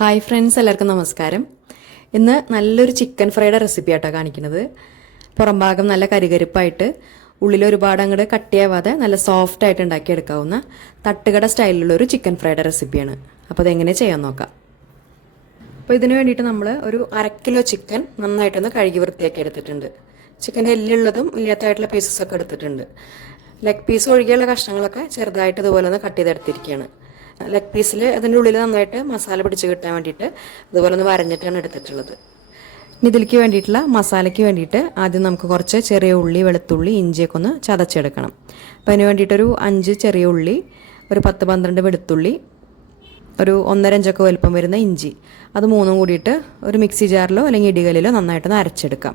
Hi friends എല്ലാവർക്കും നമസ്കാരം. ഇന്ന് നല്ലൊരു ചിക്കൻ ഫ്രൈയുടെ റെസിപ്പി ആയിട്ടാണ് കാണിക്കുന്നത്. പുറംഭാഗം നല്ല കരികരിപ്പായിട്ട് ഉള്ളിൽ ഒരുപാട് അങ്ങോട്ട് കട്ടിയാവാതെ നല്ല സോഫ്റ്റ് ആയിട്ട് ഉണ്ടാക്കിയെടുക്കാവുന്ന തട്ടുകട സ്റ്റൈലിലുള്ള ഒരു ചിക്കൻ ഫ്രൈയുടെ റെസിപ്പിയാണ് അപ്പോൾ അതെങ്ങനെ ചെയ്യാൻ നോക്കാം. അപ്പോൾ ഇതിന് വേണ്ടിയിട്ട് നമ്മൾ ഒരു അര കിലോ ചിക്കൻ നന്നായിട്ടൊന്ന് കഴുകി വൃത്തിയാക്കി എടുത്തിട്ടുണ്ട്. ചിക്കൻ എല്ലുള്ളതും ഇല്ലാത്തതായിട്ടുള്ള പീസസ് ഒക്കെ എടുത്തിട്ടുണ്ട്. ലെഗ് പീസ് ഒഴികെയുള്ള കഷ്ണങ്ങളൊക്കെ ചെറുതായിട്ട് ഇതുപോലെ ഒന്ന് കട്ട് ചെയ്തെടുത്തിരിക്കുകയാണ്. ലെഗ് പീസിൽ അതിന്റെ ഉള്ളിൽ നന്നായിട്ട് മസാല പിടിച്ച് കിട്ടാൻ വേണ്ടിയിട്ട് അതുപോലെ ഒന്ന് വരഞ്ഞിട്ടാണ് എടുത്തിട്ടുള്ളത്. ഇതിലേക്ക് വേണ്ടിയിട്ടുള്ള മസാലയ്ക്ക് വേണ്ടിയിട്ട് ആദ്യം നമുക്ക് കുറച്ച് ചെറിയ ഉള്ളി വെളുത്തുള്ളി ഇഞ്ചിയൊക്കെ ഒന്ന് ചതച്ചെടുക്കണം. അപ്പോൾ അതിന് വേണ്ടിയിട്ടൊരു അഞ്ച് ചെറിയ ഉള്ളി ഒരു പത്ത് പന്ത്രണ്ട് വെളുത്തുള്ളി ഒരു ഒന്നര ഇഞ്ചൊക്കെ വലുപ്പം വരുന്ന ഇഞ്ചി. അത് മൂന്നും കൂടിയിട്ട് ഒരു മിക്സി ജാറിലോ അല്ലെങ്കിൽ ഇടികലിലോ നന്നായിട്ടൊന്ന് അരച്ചെടുക്കാം.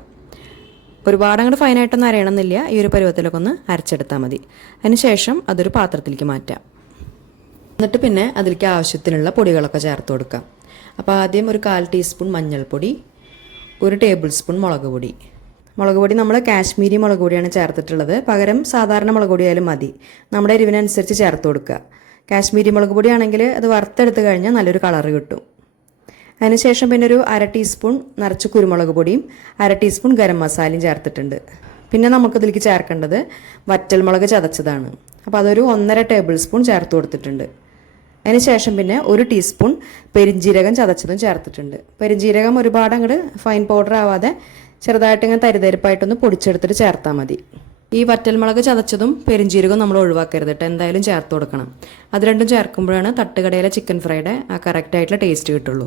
ഒരുപാട് അങ്ങോട്ട് ഫൈനായിട്ടൊന്നും അരയണമെന്നില്ല. ഈ ഒരു പരുവത്തിലൊക്കെ ഒന്ന് അരച്ചെടുത്താൽ മതി. അതിനുശേഷം അതൊരു പാത്രത്തിലേക്ക് മാറ്റാം. എന്നിട്ട് പിന്നെ അതിലേക്ക് ആവശ്യത്തിനുള്ള പൊടികളൊക്കെ ചേർത്ത് കൊടുക്കാം. അപ്പോൾ ആദ്യം ഒരു കാൽ ടീസ്പൂൺ മഞ്ഞൾപ്പൊടി ഒരു ടേബിൾ സ്പൂൺ മുളക് പൊടി. മുളക് പൊടി നമ്മൾ കാശ്മീരി മുളക് പൊടിയാണ് ചേർത്തിട്ടുള്ളത്. പകരം സാധാരണ മുളക് പൊടി ആയാലും മതി. നമ്മുടെ എരിവിനനുസരിച്ച് ചേർത്ത് കൊടുക്കുക. കാശ്മീരി മുളക് പൊടിയാണെങ്കിൽ അത് വറുത്തെടുത്ത് കഴിഞ്ഞാൽ നല്ലൊരു കളർ കിട്ടും. അതിനുശേഷം പിന്നെ ഒരു അര ടീസ്പൂൺ നിറച്ച് കുരുമുളക് പൊടിയും അര ടീസ്പൂൺ ഗരം മസാലയും ചേർത്തിട്ടുണ്ട്. പിന്നെ നമുക്കതിലേക്ക് ചേർക്കേണ്ടത് വറ്റൽമുളക് ചതച്ചതാണ്. അപ്പോൾ അതൊരു ഒന്നര ടേബിൾ സ്പൂൺ ചേർത്ത് കൊടുത്തിട്ടുണ്ട്. അതിനുശേഷം പിന്നെ ഒരു ടീസ്പൂൺ പെരിഞ്ജീരകം ചതച്ചതും ചേർത്തിട്ടുണ്ട്. പെരിഞ്ജീരകം ഒരുപാട് അങ്ങോട്ട് ഫൈൻ പൗഡർ ആവാതെ ചെറുതായിട്ട് ഇങ്ങനെ തരിതരിപ്പായിട്ടൊന്ന് പൊടിച്ചെടുത്തിട്ട് ചേർത്താൽ മതി. ഈ വറ്റൽമുളക് ചതച്ചതും പെരിഞ്ചീരകവും നമ്മൾ ഒഴിവാക്കരുത് കേട്ടോ എന്തായാലും ചേർത്ത് കൊടുക്കണം. അത് രണ്ടും ചേർക്കുമ്പോഴാണ് തട്ടുകടയിലെ ചിക്കൻ ഫ്രൈയുടെ ആ കറക്റ്റായിട്ടുള്ള ടേസ്റ്റ് കിട്ടുള്ളൂ.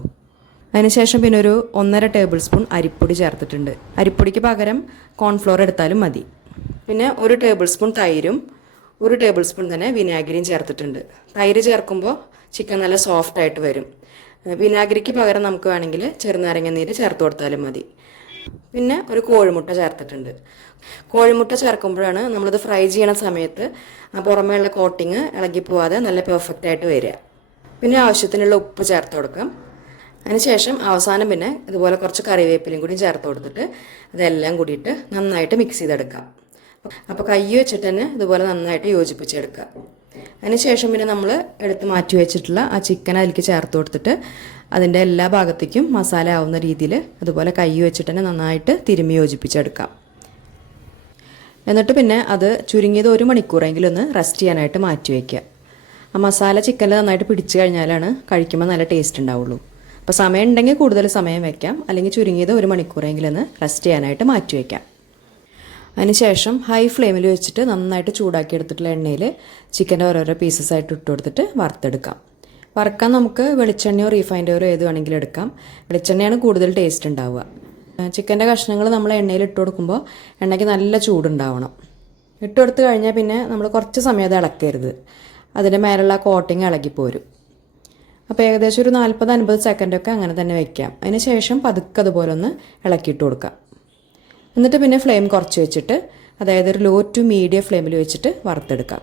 അതിനുശേഷം പിന്നെ ഒരു ഒന്നര ടേബിൾ സ്പൂൺ അരിപ്പൊടി ചേർത്തിട്ടുണ്ട്. അരിപ്പൊടിക്ക് പകരം കോൺഫ്ലോർ എടുത്താലും മതി. പിന്നെ ഒരു ടേബിൾ സ്പൂൺ തൈരും ഒരു ടേബിൾ സ്പൂൺ തന്നെ വിനാഗിരിയും ചേർത്തിട്ടുണ്ട്. തൈര് ചേർക്കുമ്പോൾ ചിക്കൻ നല്ല സോഫ്റ്റ് ആയിട്ട് വരും. വിനാഗിരിക്ക് പകരം നമുക്ക് വേണമെങ്കിൽ ചെറുനാരങ്ങ നീര് ചേർത്ത് കൊടുത്താലും മതി. പിന്നെ ഒരു കോഴിമുട്ട ചേർത്തിട്ടുണ്ട്. കോഴിമുട്ട ചേർക്കുമ്പോഴാണ് നമ്മളിത് ഫ്രൈ ചെയ്യണ സമയത്ത് ആ പുറമേയുള്ള കോട്ടിങ് ഇളകി പോവാതെ നല്ല പെർഫെക്റ്റ് ആയിട്ട് വരിക. പിന്നെ ആവശ്യത്തിനുള്ള ഉപ്പ് ചേർത്ത് കൊടുക്കാം. അതിനുശേഷം അവസാനം പിന്നെ ഇതുപോലെ കുറച്ച് കറിവേപ്പിലയും കൂടി ചേർത്ത് കൊടുത്തിട്ട് ഇതെല്ലാം കൂടിയിട്ട് നന്നായിട്ട് മിക്സ് ചെയ്തെടുക്കാം. അപ്പോൾ കൈ വെച്ചിട്ട് തന്നെ ഇതുപോലെ നന്നായിട്ട് യോജിപ്പിച്ചെടുക്കുക. അതിനുശേഷം പിന്നെ നമ്മൾ എടുത്ത് മാറ്റി വെച്ചിട്ടുള്ള ആ ചിക്കൻ അതിലേക്ക് ചേർത്ത് കൊടുത്തിട്ട് അതിന്റെ എല്ലാ ഭാഗത്തേക്കും മസാല ആവുന്ന രീതിയിൽ അതുപോലെ കൈ വെച്ചിട്ട് തന്നെ നന്നായിട്ട് തിരുമ്മി യോജിപ്പിച്ചെടുക്കാം എന്നിട്ട് പിന്നെ അത് ചുരുങ്ങിയത് ഒരു മണിക്കൂറെങ്കിലും ഒന്ന് റെസ്റ്റ് ചെയ്യാനായിട്ട് മാറ്റി വയ്ക്കുക ആ മസാല ചിക്കനിൽ നന്നായിട്ട് പിടിച്ചു കഴിഞ്ഞാലാണ് കഴിക്കുമ്പോൾ നല്ല ടേസ്റ്റ് ഉണ്ടാവുള്ളൂ. അപ്പോൾ സമയം ഉണ്ടെങ്കിൽ കൂടുതൽ സമയം വയ്ക്കാം അല്ലെങ്കിൽ ചുരുങ്ങിയത് ഒരു മണിക്കൂറെങ്കിലും ഒന്ന് റെസ്റ്റ് ചെയ്യാനായിട്ട് മാറ്റി വയ്ക്കാം അതിനുശേഷം ഹൈ ഫ്ലെയിമിൽ വെച്ചിട്ട് നന്നായിട്ട് ചൂടാക്കി എടുത്തിട്ടുള്ള എണ്ണയിൽ ചിക്കന്റെ ഓരോരോ പീസസ് ആയിട്ട് ഇട്ട് കൊടുത്തിട്ട് വറുത്തെടുക്കാം. വറുക്കാൻ നമുക്ക് വെളിച്ചെണ്ണയോ റീഫൈൻഡ് ഓയിലോ ഏത് വേണമെങ്കിലും എടുക്കാം. വെളിച്ചെണ്ണയാണ് കൂടുതൽ ടേസ്റ്റ് ഉണ്ടാവുക. ചിക്കന്റെ കഷ്ണങ്ങൾ നമ്മൾ എണ്ണയിൽ ഇട്ട് കൊടുക്കുമ്പോൾ എണ്ണയ്ക്ക് നല്ല ചൂടുണ്ടാവണം. ഇട്ട് കൊടുത്ത് കഴിഞ്ഞാൽ പിന്നെ നമ്മൾ കുറച്ച് സമയം അത് ഇളക്കരുത്. അതിന്റെ മേലുള്ള കോട്ടിങ് ഇളകിപ്പോരും. അപ്പോൾ ഏകദേശം ഒരു നാൽപ്പത് അൻപത് സെക്കൻഡൊക്കെ അങ്ങനെ തന്നെ വെക്കാം. അതിന് ശേഷം പതുക്കെ അതുപോലെ ഒന്ന് ഇളക്കിയിട്ട് കൊടുക്കാം. എന്നിട്ട് പിന്നെ ഫ്ലെയിം കുറച്ച് വെച്ചിട്ട് അതായത് ഒരു ലോ ടു മീഡിയം ഫ്ലെയിമിൽ വെച്ചിട്ട് വറുത്തെടുക്കാം.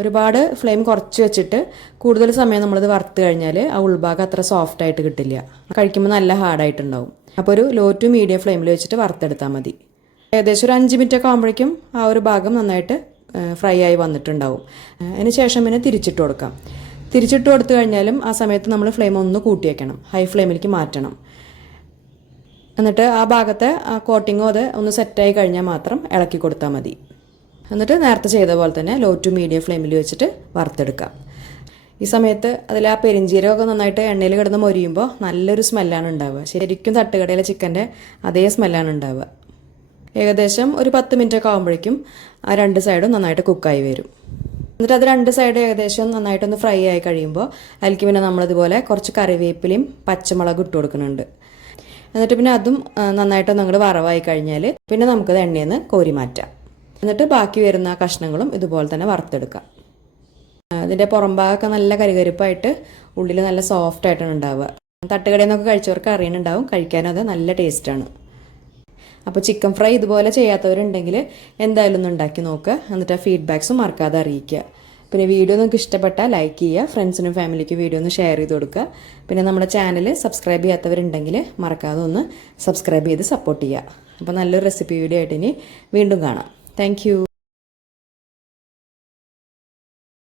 ഒരുപാട് ഫ്ലെയിം കുറച്ച് വെച്ചിട്ട് കൂടുതൽ സമയം നമ്മളിത് വറുത്ത് കഴിഞ്ഞാൽ ആ ഉൾഭാഗം അത്ര സോഫ്റ്റ് ആയിട്ട് കിട്ടില്ല. കഴിക്കുമ്പോൾ നല്ല ഹാർഡായിട്ടുണ്ടാവും അപ്പോൾ ഒരു ലോ ടു മീഡിയം ഫ്ലെയിമിൽ വെച്ചിട്ട് വറുത്തെടുത്താൽ മതി. ഏകദേശം ഒരു അഞ്ച് മിനിറ്റ് ഒക്കെ ആകുമ്പോഴേക്കും ആ ഒരു ഭാഗം നന്നായിട്ട് ഫ്രൈ ആയി വന്നിട്ടുണ്ടാവും. അതിന് ശേഷം പിന്നെ തിരിച്ചിട്ട് കൊടുക്കാം. തിരിച്ചിട്ട് കൊടുത്തു കഴിഞ്ഞാലും ആ സമയത്ത് നമ്മൾ ഫ്ലെയിം ഒന്ന് കൂട്ടി വയ്ക്കണം ഹൈ ഫ്ലെയിമിലേക്ക് മാറ്റണം. എന്നിട്ട് ആ ഭാഗത്തെ കോട്ടിങ്ങോ അത് ഒന്ന് സെറ്റായി കഴിഞ്ഞാൽ മാത്രം ഇളക്കി കൊടുത്താൽ മതി. എന്നിട്ട് നേരത്തെ ചെയ്ത പോലെ തന്നെ ലോ ടു മീഡിയം ഫ്ലെയിമിൽ വെച്ചിട്ട് വറുത്തെടുക്കാം. ഈ സമയത്ത് അതിൽ ആ പെരിഞ്ചീരകമൊക്കെ നന്നായിട്ട് എണ്ണയിൽ കിടന്ന് മൊരിയുമ്പോൾ നല്ലൊരു സ്മെല്ലാണ് ഉണ്ടാവുക. ശരിക്കും തട്ടുകടയിലെ ചിക്കന്റെ അതേ സ്മെല്ലാണ് ഉണ്ടാവുക. ഏകദേശം ഒരു പത്ത് മിനിറ്റ് ഒക്കെ ആകുമ്പോഴേക്കും ആ രണ്ട് സൈഡും നന്നായിട്ട് കുക്കായി വരും. എന്നിട്ട് അത് രണ്ട് സൈഡ് ഏകദേശം നന്നായിട്ടൊന്ന് ഫ്രൈ ആയി കഴിയുമ്പോൾ അതിലേക്ക് പിന്നെ നമ്മളിതുപോലെ കുറച്ച് കറിവേപ്പിലയും പച്ചമുളകും ഇട്ട് കൊടുക്കുന്നുണ്ട്. എന്നിട്ട് പിന്നെ അതും നന്നായിട്ട് അങ്ങോട്ട് വറവായി കഴിഞ്ഞാൽ പിന്നെ നമുക്കത് എണ്ണയിൽ കോരി മാറ്റാം. എന്നിട്ട് ബാക്കി വരുന്ന കഷ്ണങ്ങളും ഇതുപോലെ തന്നെ വറുത്തെടുക്കാം. അതിന്റെ പുറംഭാഗമൊക്കെ നല്ല കരികരിപ്പായിട്ട് ഉള്ളിൽ നല്ല സോഫ്റ്റ് ആയിട്ടാണ് ഉണ്ടാവുക. തട്ടുകടയിൽ നിന്നൊക്കെ കഴിച്ചവർക്ക് അറിയുന്നുണ്ടാവും കഴിക്കാനും അത് നല്ല ടേസ്റ്റാണ് അപ്പോൾ ചിക്കൻ ഫ്രൈ ഇതുപോലെ ചെയ്യാത്തവരുണ്ടെങ്കിൽ എന്തായാലും ഒന്ന് ഉണ്ടാക്കി നോക്കുക. എന്നിട്ട് ആ ഫീഡ്ബാക്സും മറക്കാതെ അറിയിക്കുക. പിന്നെ വീഡിയോ നിങ്ങൾക്ക് ഇഷ്ടപ്പെട്ടാൽ ലൈക്ക് ചെയ്യുക ഫ്രണ്ട്സിനും ഫാമിലിക്കും വീഡിയോ ഒന്ന് ഷെയർ ചെയ്ത് കൊടുക്കുക. പിന്നെ നമ്മുടെ ചാനൽ സബ്സ്ക്രൈബ് ചെയ്യാത്തവരുണ്ടെങ്കിൽ മറക്കാതെ ഒന്ന് സബ്സ്ക്രൈബ് ചെയ്ത് സപ്പോർട്ട് ചെയ്യുക. അപ്പോൾ നല്ലൊരു റെസിപ്പി വീഡിയോ ആയിട്ട് ഇനി വീണ്ടും കാണാം. താങ്ക്